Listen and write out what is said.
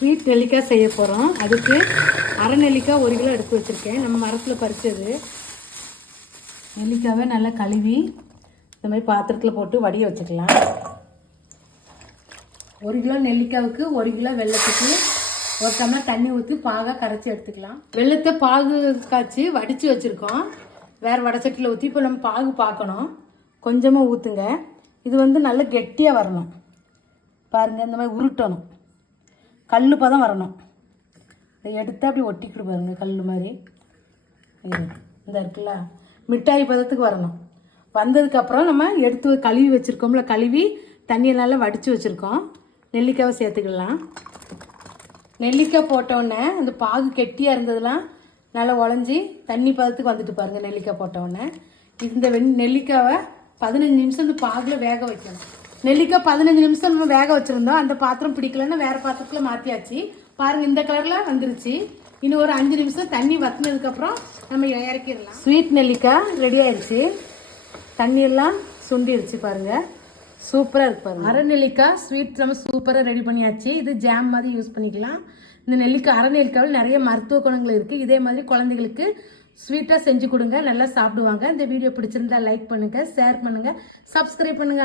Sweet நெல்லிக்காய் செய்ய போகிறோம். அதுக்கு அரை நெல்லிக்காய் 1 கிலோ எடுத்து வச்சுருக்கேன். நம்ம மரத்தில் பறித்தது. நெல்லிக்காவை நல்லா கழுவி இந்த மாதிரி பாத்திரத்தில் போட்டு வடிய வச்சுக்கலாம். 1 கிலோ நெல்லிக்காவுக்கு 1 கிலோ வெல்லத்துக்கு 1 டம்ளர் தண்ணி ஊற்றி பாகாக கரைச்சி எடுத்துக்கலாம். வெல்லத்தை பாகு காய்ச்சி வடித்து வச்சுருக்கோம். வேறு வடச்சட்டியில் ஊற்றி இப்போ நம்ம பாகு பார்க்கணும். கொஞ்சமாக ஊற்றுங்க. இது நல்லா கெட்டியாக வரணும். பாருங்கள், இந்த மாதிரி உருட்டணும். கல் பதம் வரணும். இதை எடுத்து அப்படி ஒட்டிக்கிட்டு பாருங்கள், கல் மாதிரி. இந்த இருக்குல்ல, மிட்டாய் பதத்துக்கு வரணும். வந்ததுக்கப்புறம் நம்ம எடுத்து கழுவி வச்சுருக்கோம்ல, கழுவி தண்ணியை நல்லா வடித்து வச்சுருக்கோம். நெல்லிக்காவை சேர்த்துக்கலாம். நெல்லிக்காய் போட்டோடனே அந்த பாகு கெட்டியாக இருந்ததுலாம் நல்லா உடஞ்சி தண்ணி பதத்துக்கு வந்துட்டு பாருங்கள். நெல்லிக்காய் போட்டோடனே இந்த நெல்லிக்காவை 15 நிமிஷம் இந்த பாகில் வேக வைக்கணும். நெல்லிக்காய் 15 நிமிஷம் நம்ம வேக வச்சுருந்தோம். அந்த பாத்திரம் பிடிக்கலன்னா வேறு பாத்திரத்தில் மாற்றியாச்சு. பாருங்கள், இந்த கலரில் வந்துருச்சு. இன்னும் ஒரு 5 நிமிஷம் தண்ணி வற்றினதுக்கப்புறம் நம்ம இறக்கிடலாம். ஸ்வீட் நெல்லிக்காய் ரெடி ஆயிடுச்சு. தண்ணியெல்லாம் சுண்டிடுச்சு பாருங்கள். சூப்பராக இருக்கு பாருங்கள். அரை நெல்லிக்காய் ஸ்வீட் நம்ம சூப்பராக ரெடி பண்ணியாச்சு. இது ஜாம் மாதிரி யூஸ் பண்ணிக்கலாம். இந்த நெல்லிக்காய் அரை நெல்லிக்காவில் நிறைய மருத்துவ குணங்கள் இருக்குது. இதே மாதிரி குழந்தைகளுக்கு ஸ்வீட்டாக செஞ்சு கொடுங்க, நல்லா சாப்பிடுவாங்க. இந்த வீடியோ பிடிச்சிருந்தா லைக் பண்ணுங்கள், ஷேர் பண்ணுங்கள், சப்ஸ்கிரைப் பண்ணுங்கள்.